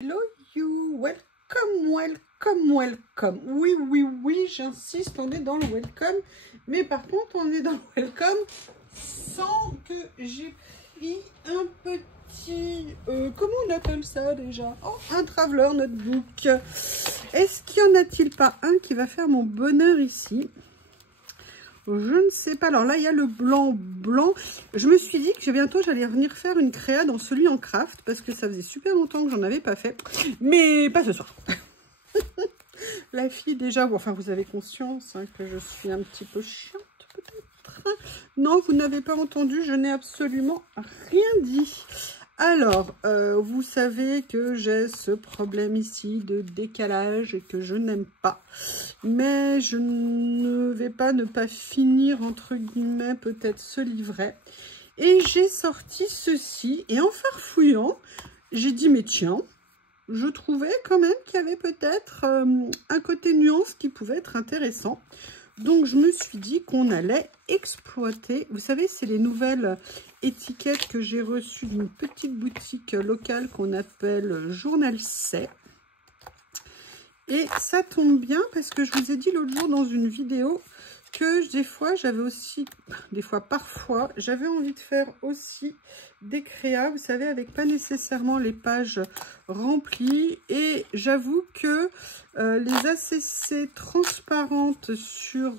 Hello you, welcome, welcome, welcome. Oui, oui, oui, j'insiste, on est dans le welcome. Mais par contre, on est dans le welcome sans que j'ai pris un petit... comment on appelle ça déjà? Oh, un traveler notebook. Est-ce qu'il n'y en a-t-il pas un qui va faire mon bonheur ici? Je ne sais pas. Alors là, il y a le blanc. Je me suis dit que bientôt, j'allais venir faire une créa dans celui en craft parce que ça faisait super longtemps que j'en avais pas fait. Mais pas ce soir. La fille, déjà, enfin, vous avez conscience hein, que je suis un petit peu chiante, peut-être. Non, vous n'avez pas entendu. Je n'ai absolument rien dit. Alors, vous savez que j'ai ce problème ici de décalage et que je n'aime pas. Mais je ne vais pas ne pas finir, entre guillemets, peut-être ce livret. Et j'ai sorti ceci. Et en farfouillant, j'ai dit, mais tiens, je trouvais quand même qu'il y avait peut-être un côté nuance qui pouvait être intéressant. Donc, je me suis dit qu'on allait exploiter. Vous savez, c'est les nouvelles étiquettes que j'ai reçues d'une petite boutique locale qu'on appelle Journal C. Et ça tombe bien parce que je vous ai dit l'autre jour dans une vidéo que des fois, parfois, j'avais envie de faire aussi des créas, vous savez, avec pas nécessairement les pages remplies. Et j'avoue que les ACC transparentes sur...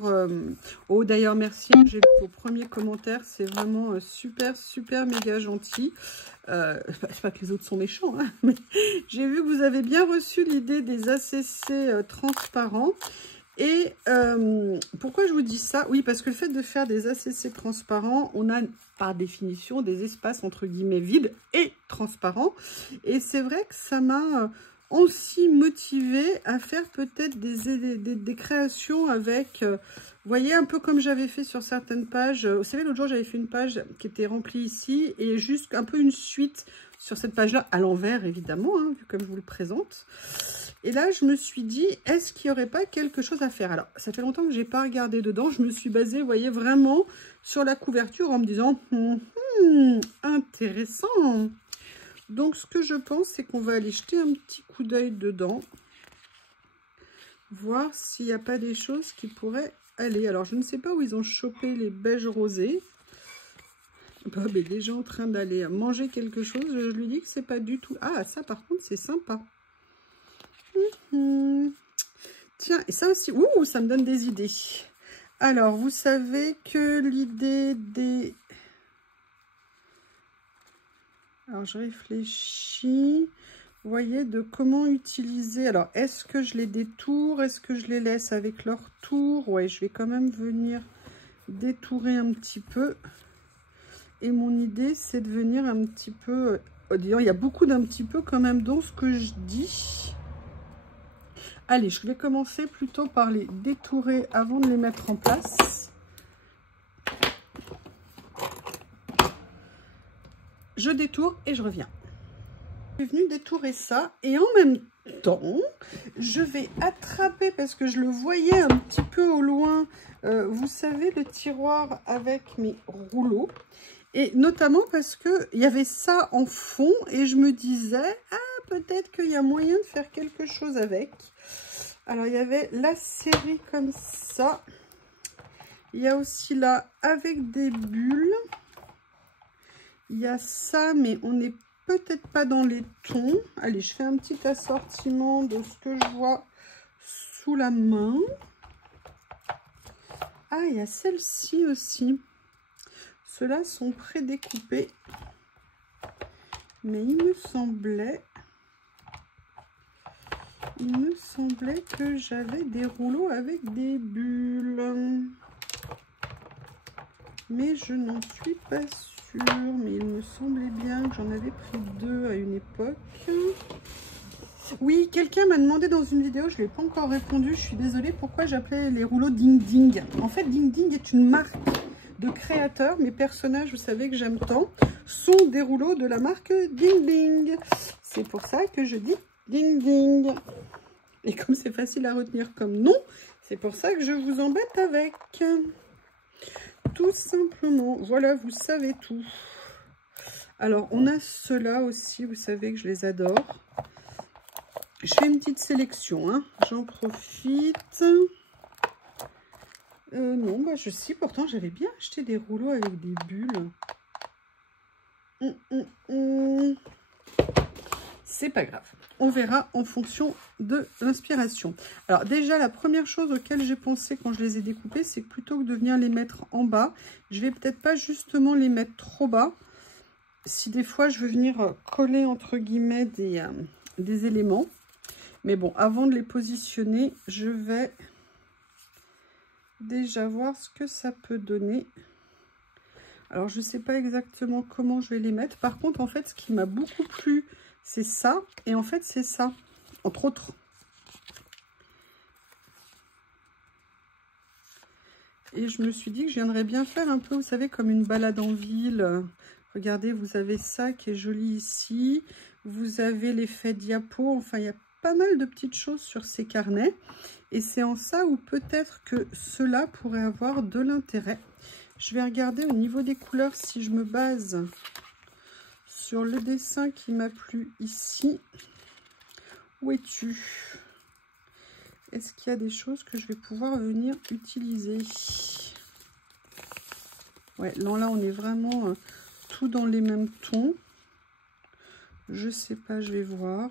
Oh, d'ailleurs, merci, j'ai vu vos premiers commentaires, c'est vraiment super, super méga gentil. C'est pas que les autres sont méchants, hein, mais j'ai vu que vous avez bien reçu l'idée des ACC transparents. Et pourquoi je vous dis ça? Oui, parce que le fait de faire des ACC transparents, on a par définition des espaces entre guillemets vides et transparents. Et c'est vrai que ça m'a aussi motivée à faire peut-être des créations avec, vous voyez, un peu comme j'avais fait sur certaines pages. Vous savez, l'autre jour, j'avais fait une page qui était remplie ici et juste un peu une suite sur cette page-là, à l'envers évidemment, hein, vu comme je vous le présente. Et là, je me suis dit, est-ce qu'il n'y aurait pas quelque chose à faire? Alors, ça fait longtemps que je n'ai pas regardé dedans. Je me suis basée, vous voyez, vraiment sur la couverture en me disant, intéressant. Donc, ce que je pense, c'est qu'on va aller jeter un petit coup d'œil dedans. Voir s'il n'y a pas des choses qui pourraient aller. Alors, je ne sais pas où ils ont chopé les beiges rosés. Bob est déjà en train d'aller manger quelque chose. Je lui dis que c'est pas du tout... Ah, ça, par contre, c'est sympa. Tiens, et ça aussi, ouh, ça me donne des idées. Alors, vous savez que l'idée des... Alors, je réfléchis. Vous voyez, de comment utiliser... Alors, est-ce que je les détourne? Est-ce que je les laisse avec leur tour? Ouais, je vais quand même venir détourer un petit peu. Et mon idée, c'est de venir un petit peu... il y a beaucoup d'un petit peu quand même dans ce que je dis. Allez, je vais commencer plutôt par les détourer avant de les mettre en place. Je détourne et je reviens. Je suis venue détourer ça et en même temps, je vais attraper, parce que je le voyais un petit peu au loin, vous savez, le tiroir avec mes rouleaux. Et notamment parce qu'il y avait ça en fond et je me disais, ah, peut-être qu'il y a moyen de faire quelque chose avec. Alors, il y avait la série comme ça. Il y a aussi là avec des bulles. Il y a ça, mais on n'est peut-être pas dans les tons. Allez, je fais un petit assortiment de ce que je vois sous la main. Ah, il y a celle-ci aussi. Ceux-là sont prédécoupés. Mais il me semblait que j'avais des rouleaux avec des bulles. Mais je n'en suis pas sûre. Mais il me semblait bien que j'en avais pris 2 à une époque. Oui, quelqu'un m'a demandé dans une vidéo, je ne lui ai pas encore répondu. Je suis désolée, pourquoi j'appelais les rouleaux Ding Ding. En fait, Ding Ding est une marque de créateurs. Mes personnages, vous savez que j'aime tant, sont des rouleaux de la marque Ding Ding. C'est pour ça que je dis Ding Ding. Et comme c'est facile à retenir comme nom, c'est pour ça que je vous embête avec. Tout simplement. Voilà, vous savez tout. Alors, on a ceux-là aussi, vous savez que je les adore. je fais une petite sélection, hein. J'en profite. Non, bah je sais, pourtant j'avais bien acheté des rouleaux avec des bulles. C'est pas grave. On verra en fonction de l'inspiration. Alors déjà, la première chose auquel j'ai pensé quand je les ai découpés, c'est que plutôt que de venir les mettre en bas, je vais peut-être pas justement les mettre trop bas. Si des fois je veux venir coller entre guillemets des éléments. Mais bon, avant de les positionner, je vais déjà voir ce que ça peut donner. Alors, je ne sais pas exactement comment je vais les mettre. Par contre, en fait, ce qui m'a beaucoup plu, c'est ça. Et en fait, c'est ça, entre autres. Et je me suis dit que je viendrais bien faire un peu, vous savez, comme une balade en ville. Regardez, vous avez ça qui est joli ici. Vous avez l'effet diapo. Enfin, il y a pas mal de petites choses sur ces carnets. Et c'est en ça où peut-être que cela pourrait avoir de l'intérêt. Je vais regarder au niveau des couleurs si je me base sur le dessin qui m'a plu ici. Où es-tu? Est-ce qu'il y a des choses que je vais pouvoir venir utiliser? Ouais, là on est vraiment tout dans les mêmes tons. Je sais pas, je vais voir.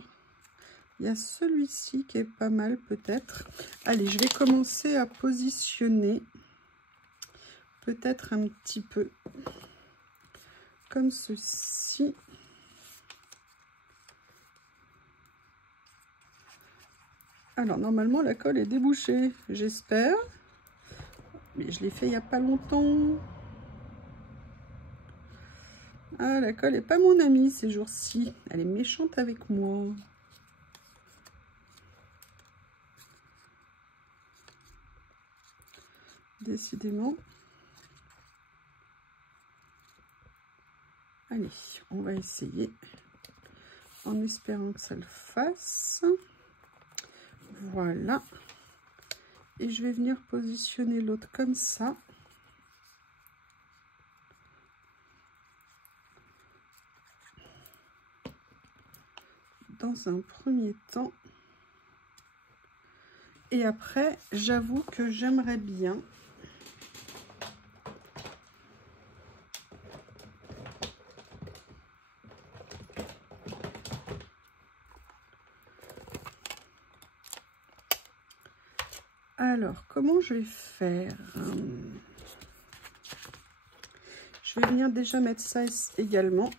Il y a celui-ci qui est pas mal peut-être. Allez, je vais commencer à positionner peut-être un petit peu comme ceci. Alors normalement la colle est débouchée, j'espère. Mais je l'ai fait il n'y a pas longtemps. Ah, la colle n'est pas mon amie ces jours-ci. Elle est méchante avec moi. Décidément. Allez, on va essayer. En espérant que ça le fasse. Voilà. Et je vais venir positionner l'autre comme ça. Dans un premier temps. Et après, j'avoue que j'aimerais bien alors, comment je vais faire? Je vais venir déjà mettre ça également.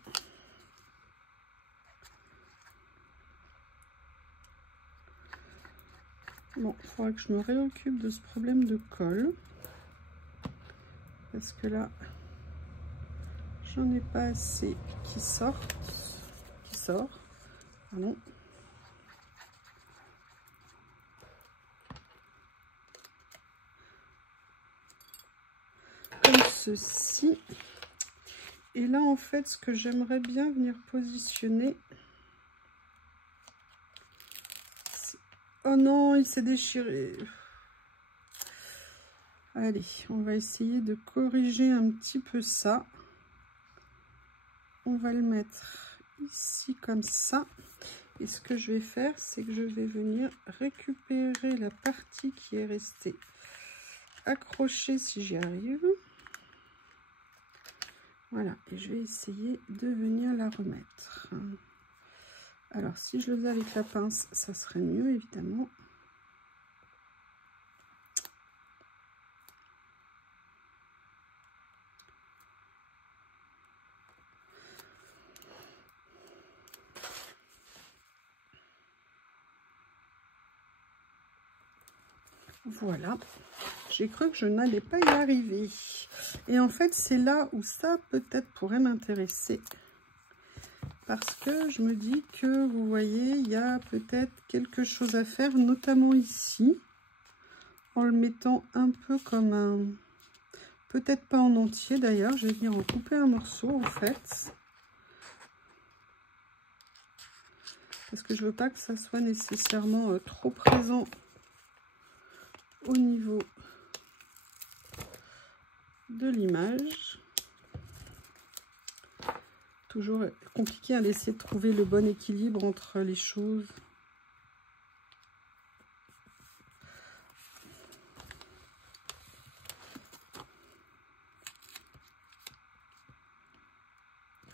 Bon, il faudra que je me réoccupe de ce problème de colle. Parce que là, j'en ai pas assez qui sort. Pardon. Comme ceci. Et là, en fait, ce que j'aimerais bien venir positionner... Oh non, il s'est déchiré. Allez, on va essayer de corriger un petit peu ça. On va le mettre ici comme ça. Et ce que je vais faire, c'est que je vais venir récupérer la partie qui est restée accrochée si j'y arrive. Voilà, et je vais essayer de venir la remettre. Alors, si je le faisais avec la pince, ça serait mieux, évidemment. Voilà, j'ai cru que je n'allais pas y arriver. Et en fait, c'est là où ça peut-être pourrait m'intéresser. Parce que je me dis que, vous voyez, il y a peut-être quelque chose à faire, notamment ici. En le mettant un peu comme un... Peut-être pas en entier d'ailleurs, je vais venir en couper un morceau en fait. Parce que je veux pas que ça soit nécessairement trop présent au niveau de l'image. Toujours compliqué à d'essayer de trouver le bon équilibre entre les choses.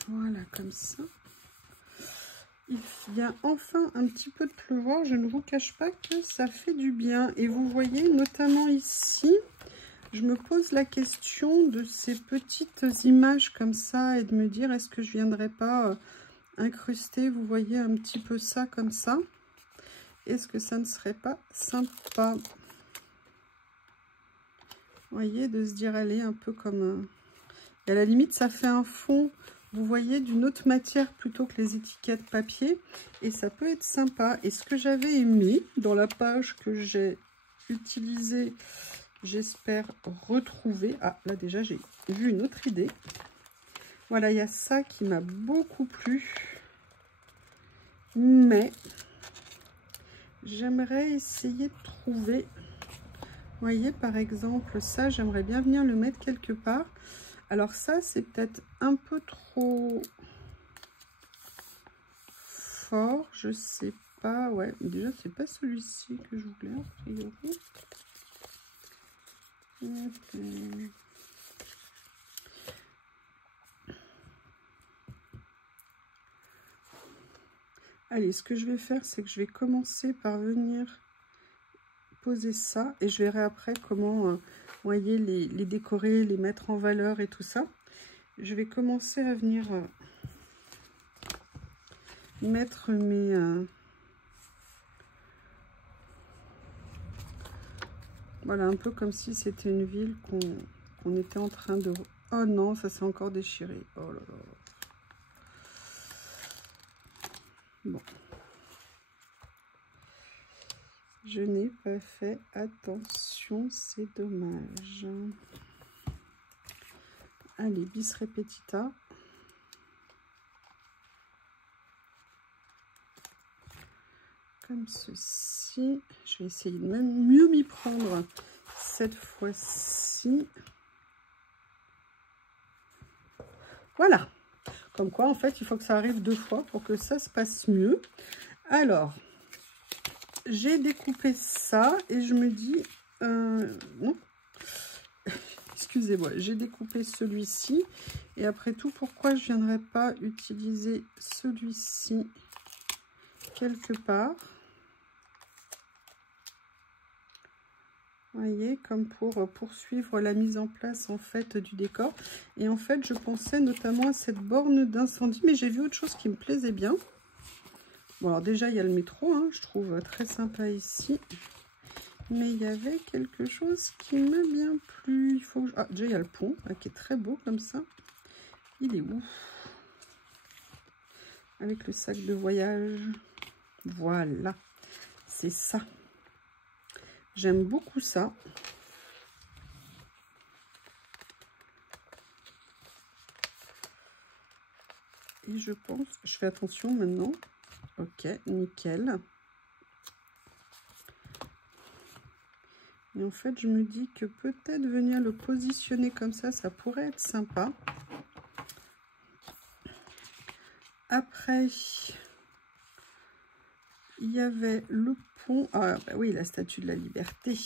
Voilà, comme ça. Il vient enfin un petit peu de pleuvoir. Je ne vous cache pas que ça fait du bien. Et vous voyez, notamment ici, je me pose la question de ces petites images comme ça et de me dire, est-ce que je ne viendrais pas incruster, vous voyez, un petit peu ça comme ça? Est-ce que ça ne serait pas sympa? Vous voyez, de se dire, allez, un peu comme... Et à la limite, ça fait un fond, vous voyez, d'une autre matière plutôt que les étiquettes papier. Et ça peut être sympa. Et ce que j'avais aimé dans la page que j'ai utilisée, j'espère retrouver... Ah, là déjà, j'ai vu une autre idée. Voilà, il y a ça qui m'a beaucoup plu. Mais j'aimerais essayer de trouver... Vous voyez, par exemple, ça, j'aimerais bien venir le mettre quelque part. Alors ça, c'est peut-être un peu trop fort, je sais pas. Ouais, déjà, c'est pas celui-ci que je voulais, a priori. Allez, ce que je vais faire, c'est que je vais commencer par venir poser ça. Et je verrai après comment, vous voyez, les décorer, les mettre en valeur et tout ça. Je vais commencer à venir mettre mes... voilà, un peu comme si c'était une ville qu'on était en train de... Oh non, ça s'est encore déchiré. Oh là là. Bon. Je n'ai pas fait attention, c'est dommage. Allez, bis repetita. Comme ceci. Je vais essayer de même mieux m'y prendre cette fois-ci. Voilà. Comme quoi, en fait, il faut que ça arrive 2 fois pour que ça se passe mieux. Alors, j'ai découpé ça et je me dis... non. Excusez-moi, j'ai découpé celui-ci. Et après tout, pourquoi je ne viendrais pas utiliser celui-ci quelque part? Vous voyez, comme pour poursuivre la mise en place en fait du décor. Et en fait, je pensais notamment à cette borne d'incendie, mais j'ai vu autre chose qui me plaisait bien. Bon, alors déjà, il y a le métro, hein, je trouve très sympa ici. Mais il y avait quelque chose qui m'a bien plu. Il faut que ah, déjà, il y a le pont, là, qui est très beau comme ça. Il est où? Avec le sac de voyage. Voilà, c'est ça. J'aime beaucoup ça. Et je pense, je fais attention maintenant. Ok, nickel. Et en fait, je me dis que peut-être venir le positionner comme ça pourrait être sympa. Après, il y avait le pont. Ah bah oui, la Statue de la Liberté.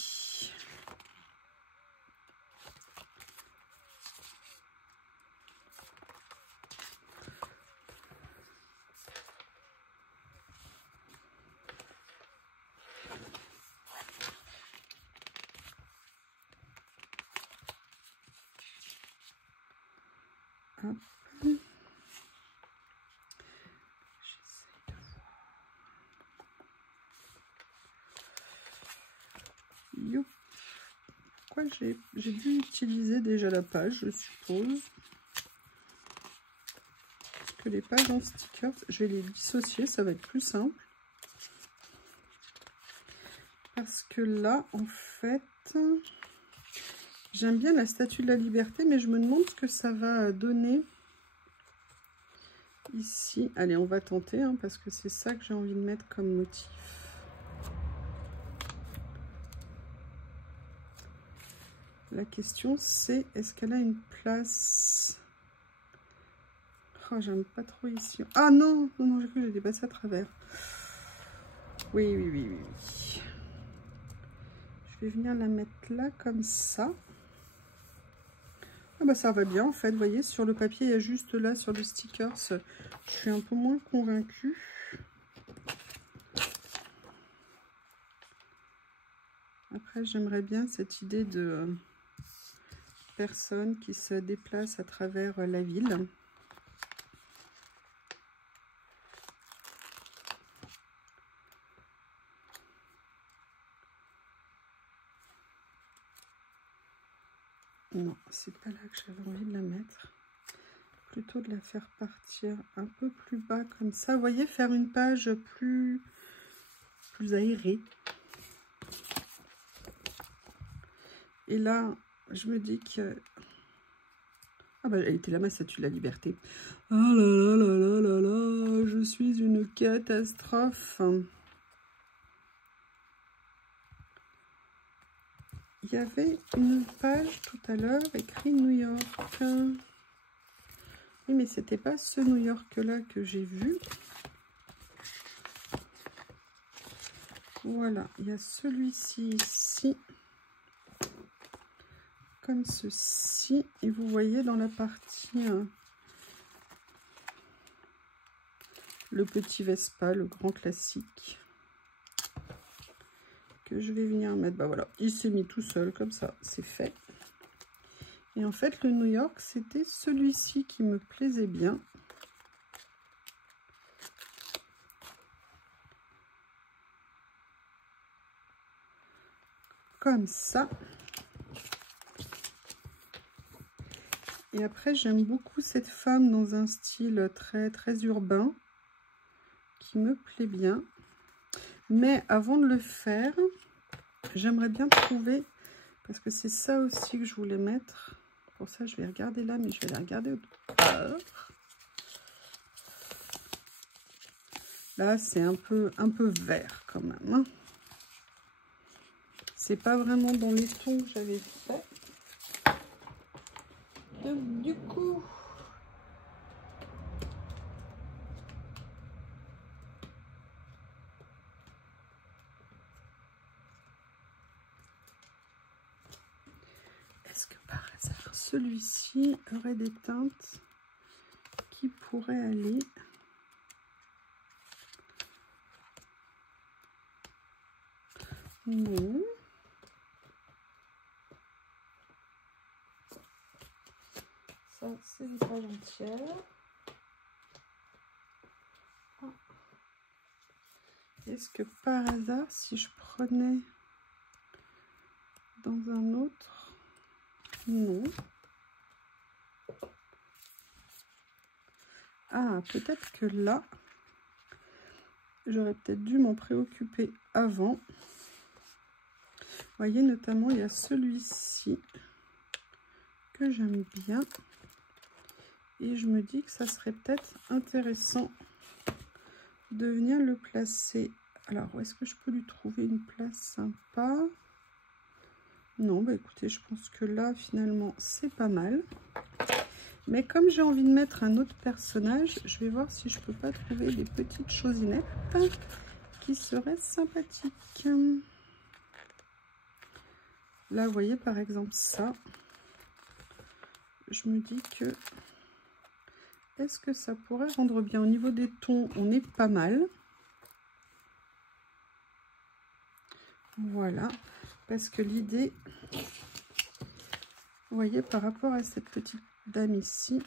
Hop. Youp. Pourquoi j'ai dû utiliser déjà la page, je suppose. Parce que les pages en stickers, je vais les dissocier, ça va être plus simple. Parce que là, en fait, j'aime bien la Statue de la Liberté, mais je me demande ce que ça va donner ici. Allez, on va tenter, hein, parce que c'est ça que j'ai envie de mettre comme motif. La question, c'est est-ce qu'elle a une place? Oh, j'aime pas trop ici. Ah non, non, non, j'ai cru que j'étais passée à travers. Oui, oui, oui, oui, oui. Je vais venir la mettre là, comme ça. Ah bah ça va bien en fait, vous voyez, sur le papier, il y a juste là, sur le stickers, je suis un peu moins convaincue. Après, j'aimerais bien cette idée de personnes qui se déplacent à travers la ville. Non, c'est pas là que j'avais envie de la mettre. Plutôt de la faire partir un peu plus bas comme ça. Vous voyez, faire une page plus aérée. Et là, je me dis que... Ah bah, elle était là, ma statue de la liberté. Oh là là là là là là, je suis une catastrophe. Il y avait une page tout à l'heure écrit New York. Oui, mais c'était pas ce New York là que j'ai vu. Voilà, il y a celui-ci ici. Comme ceci. Et vous voyez dans la partie le petit Vespa, le grand classique. Que je vais venir mettre. Bah voilà, il s'est mis tout seul comme ça, c'est fait. Et en fait, le New York, c'était celui-ci qui me plaisait bien. Comme ça. Et après, j'aime beaucoup cette femme dans un style très urbain qui me plaît bien. Mais avant de le faire, j'aimerais bien trouver, parce que c'est ça aussi que je voulais mettre. Pour ça, je vais regarder là, mais je vais la regarder autre part. Là, c'est un peu vert quand même. Hein. C'est pas vraiment dans les tons que j'avais fait. Donc, du coup... Est-ce que par hasard, celui-ci aurait des teintes qui pourraient aller... Non. Ça, c'est une page entière. Ah. Est-ce que par hasard, si je prenais dans un autre... Non. Ah, peut-être que là, j'aurais peut-être dû m'en préoccuper avant. Vous voyez, notamment, il y a celui-ci que j'aime bien. Et je me dis que ça serait peut-être intéressant de venir le placer. Alors, où est-ce que je peux lui trouver une place sympa? Non, bah écoutez, je pense que là, finalement, c'est pas mal. Mais comme j'ai envie de mettre un autre personnage, je vais voir si je peux pas trouver des petites chosinettes qui seraient sympathiques. Là, vous voyez, par exemple, ça. Je me dis que... Est-ce que ça pourrait rendre bien? Au niveau des tons, on est pas mal. Voilà. Parce que l'idée, vous voyez, par rapport à cette petite dame ici,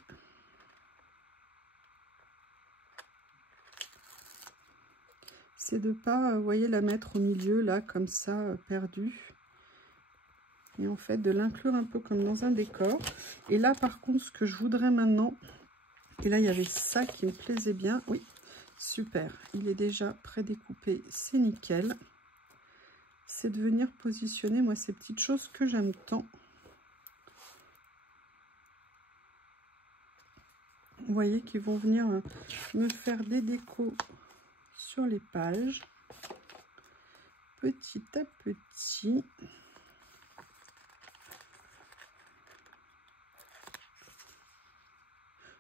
c'est de pas, vous voyez, la mettre au milieu, là, comme ça, perdue. Et en fait, de l'inclure un peu comme dans un décor. Et là, par contre, ce que je voudrais maintenant... Et là, il y avait ça qui me plaisait bien. Oui, super. Il est déjà prédécoupé. C'est nickel. C'est de venir positionner, moi, ces petites choses que j'aime tant. Vous voyez qu'ils vont venir me faire des décos sur les pages. Petit à petit.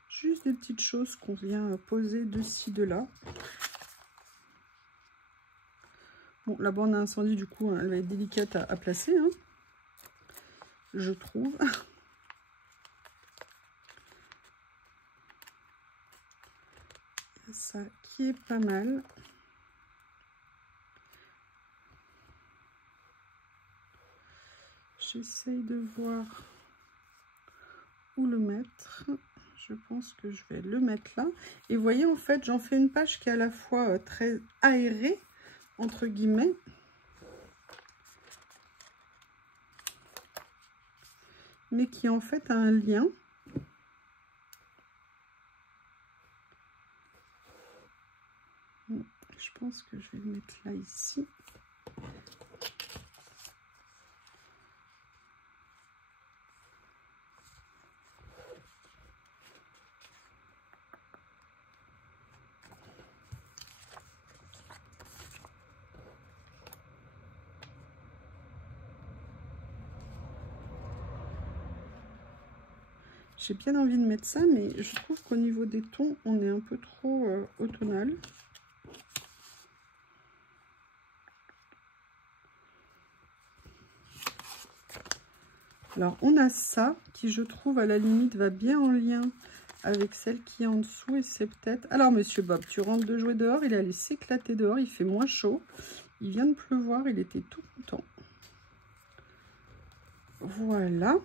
Juste des petites choses qu'on vient poser de ci, de là. Bon, la borne à incendie, du coup, elle va être délicate à placer, hein, je trouve. ça qui est pas mal. J'essaye de voir où le mettre. Je pense que je vais le mettre là. Et vous voyez, en fait, j'en fais une page qui est à la fois très aérée, entre guillemets. Mais qui en fait a un lien. Je pense que je vais le mettre là, ici. J'ai bien envie de mettre ça, mais je trouve qu'au niveau des tons, on est un peu trop automnal. Alors, on a ça qui, je trouve, à la limite, va bien en lien avec celle qui est en dessous. Et c'est peut-être... Alors, Monsieur Bob, tu rentres de jouer dehors. Il allait s'éclater dehors. Il fait moins chaud. Il vient de pleuvoir. Il était tout content. Voilà.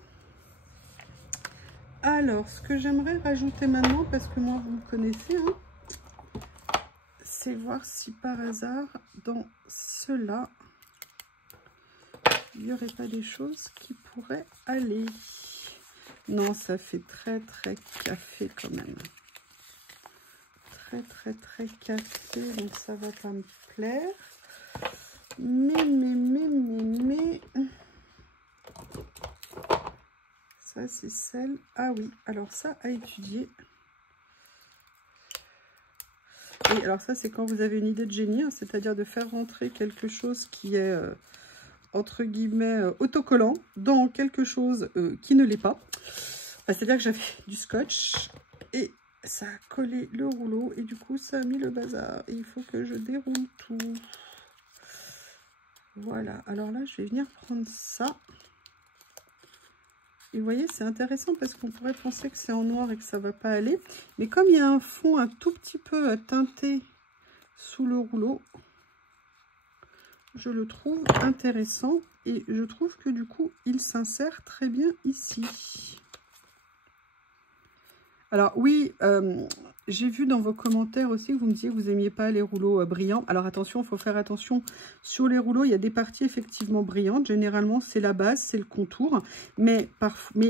Alors, ce que j'aimerais rajouter maintenant, parce que moi, vous me connaissez, hein, c'est voir si par hasard, dans cela, il n'y aurait pas des choses qui pourraient aller. Non, ça fait très, très café quand même. Très, très, très café, donc ça va pas me plaire. Mais... Ça, c'est celle... Ah oui, alors ça, à étudier. Et alors ça, c'est quand vous avez une idée de génie, hein, c'est-à-dire de faire rentrer quelque chose qui est, entre guillemets, autocollant dans quelque chose qui ne l'est pas. C'est-à-dire que j'avais du scotch et ça a collé le rouleau et du coup, ça a mis le bazar. Et il faut que je déroule tout. Voilà, alors là, je vais venir prendre ça. Et vous voyez, c'est intéressant parce qu'on pourrait penser que c'est en noir et que ça ne va pas aller. Mais comme il y a un fond un tout petit peu teinté sous le rouleau, je le trouve intéressant. Et je trouve que du coup, il s'insère très bien ici. Alors oui, j'ai vu dans vos commentaires aussi que vous me disiez que vous n'aimiez pas les rouleaux brillants. Alors attention, il faut faire attention. Sur les rouleaux, il y a des parties effectivement brillantes. Généralement, c'est la base, c'est le contour. Mais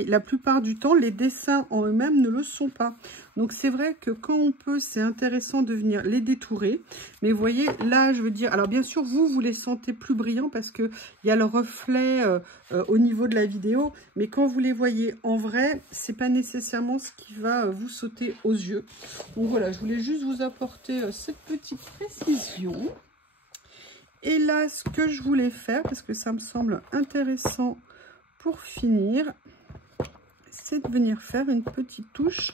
la plupart du temps, les dessins en eux-mêmes ne le sont pas. Donc c'est vrai que quand on peut, c'est intéressant de venir les détourer. Mais vous voyez, là, je veux dire... Alors bien sûr, vous les sentez plus brillants parce qu'il y a le reflet au niveau de la vidéo. Mais quand vous les voyez en vrai, c'est pas nécessairement ce qui va vous sauter aux yeux. Donc voilà, je voulais juste vous apporter cette petite précision. Et là, ce que je voulais faire, parce que ça me semble intéressant pour finir, c'est de venir faire une petite touche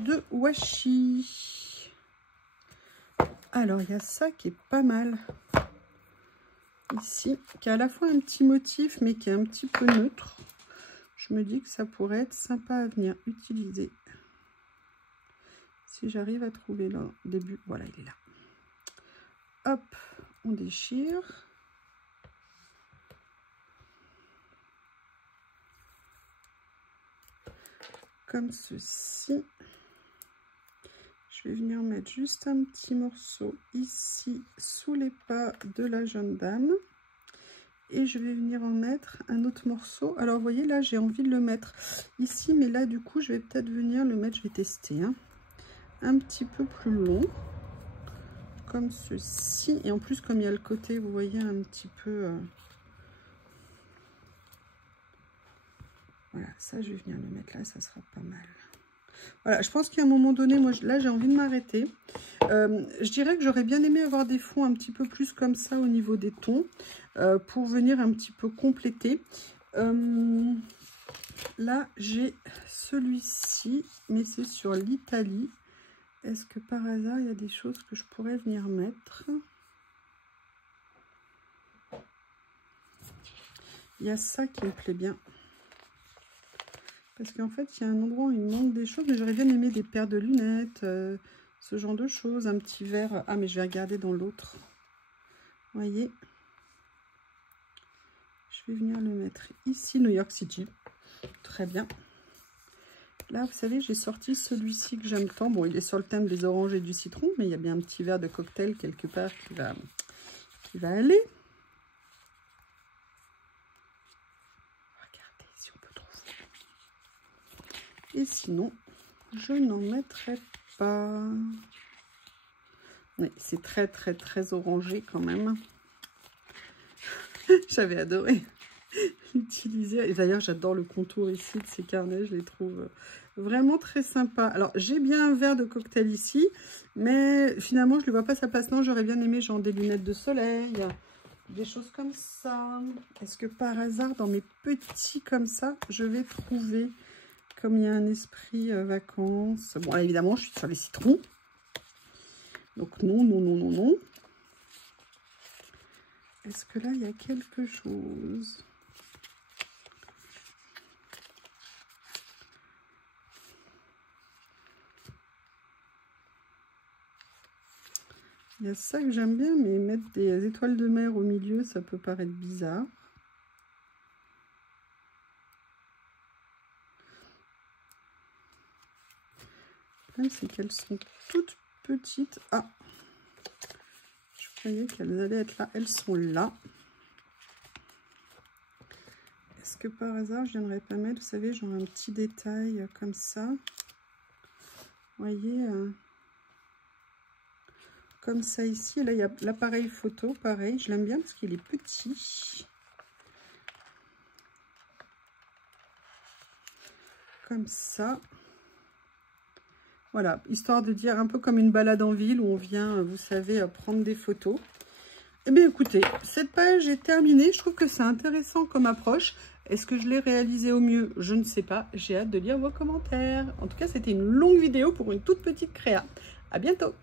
de washi. Alors, il y a ça qui est pas mal ici, qui a à la fois un petit motif, mais qui est un petit peu neutre. Je me dis que ça pourrait être sympa à venir utiliser. Si j'arrive à trouver le début, voilà, il est là. Hop, on déchire. Comme ceci. Je vais venir mettre juste un petit morceau ici, sous les pas de la jeune dame. Et je vais venir en mettre un autre morceau. Alors, vous voyez, là, j'ai envie de le mettre ici. Mais là, du coup, je vais peut-être venir le mettre, je vais tester, hein, un petit peu plus long. Comme ceci. Et en plus, comme il y a le côté, vous voyez, un petit peu... Voilà, ça, je vais venir le mettre là, ça sera pas mal. Voilà, je pense qu'à un moment donné, moi, là, j'ai envie de m'arrêter. Je dirais que j'aurais bien aimé avoir des fonds un petit peu plus comme ça au niveau des tons, pour venir un petit peu compléter. Là, j'ai celui-ci, mais c'est sur l'Italie. Est-ce que par hasard, il y a des choses que je pourrais venir mettre? Il y a ça qui me plaît bien. Parce qu'en fait, il y a un endroit où il manque des choses, mais j'aurais bien aimé des paires de lunettes, ce genre de choses. Un petit verre. Ah, mais je vais regarder dans l'autre. Vous voyez, je vais venir le mettre ici, New York City. Très bien. Là, vous savez, j'ai sorti celui-ci que j'aime tant. Bon, il est sur le thème des oranges et du citron, mais il y a bien un petit verre de cocktail quelque part qui va aller. Regardez si on peut trouver. Et sinon, je n'en mettrai pas. Oui, c'est très, très, très orangé quand même. J'avais adoré l'utiliser. Et d'ailleurs, j'adore le contour ici de ces carnets. Je les trouve vraiment très sympas. Alors, j'ai bien un verre de cocktail ici, mais finalement, je ne lui vois pas sa place. Non, j'aurais bien aimé genre des lunettes de soleil, des choses comme ça. Est-ce que par hasard, dans mes petits comme ça, je vais trouver, comme il y a un esprit vacances. Bon, là, évidemment, je suis sur les citrons. Donc, non, non, non, non, non. Est-ce que là, il y a quelque chose? Il y a ça que j'aime bien, mais mettre des étoiles de mer au milieu, ça peut paraître bizarre. Le problème, c'est qu'elles sont toutes petites. Ah, je croyais qu'elles allaient être là. Elles sont là. Est-ce que par hasard, je viendrais pas mettre, vous savez, genre un petit détail comme ça. Vous voyez, comme ça ici. Et là, il y a l'appareil photo, pareil. Je l'aime bien parce qu'il est petit. Comme ça. Voilà, histoire de dire un peu comme une balade en ville où on vient, vous savez, prendre des photos. Eh bien, écoutez, cette page est terminée. Je trouve que c'est intéressant comme approche. Est-ce que je l'ai réalisé au mieux? Je ne sais pas. J'ai hâte de lire vos commentaires. En tout cas, c'était une longue vidéo pour une toute petite créa. À bientôt!